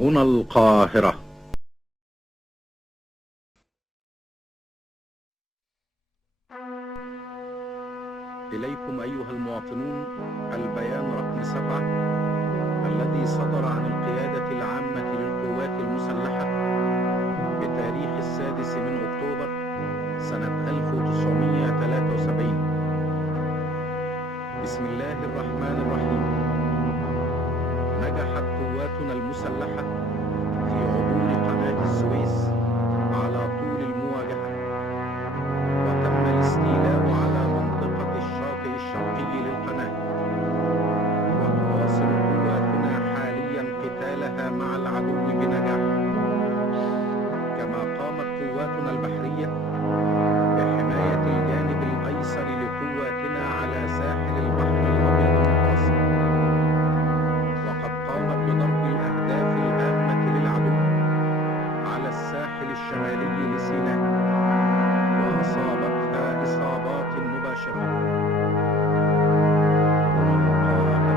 هنا القاهرة. إليكم أيها المواطنون البيان رقم 7 الذي صدر عن القيادة العامة للقوات المسلحة بتاريخ 6 من أكتوبر سنة 1973. بسم الله الرحمن الرحيم. نجحت قواتنا المسلحة في عبور قناة السويس على طول المواجهة، وتم الاستيلاء على منطقة الشاطئ الشرقي للقناة، وتواصل قواتنا حاليا قتالها مع العدو بنجاح. كما قامت قواتنا البحرية بحماية الجانب الأيسر لقواتنا على ساحل البحر الأبيض المتوسط، وقد قامت بضرب الأهداف الهامة للعدو على الساحل الشمالي لسيناء، وأصابتها إصابات مباشرة. هنا القاهرة.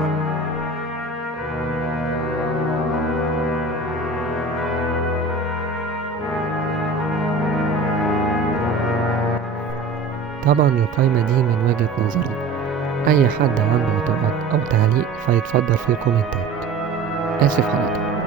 طبعا القائمة دي من وجهة نظري، أي حد عنده اعتراض أو تعليق فيتفضل في الكومنتات. آسف على ده.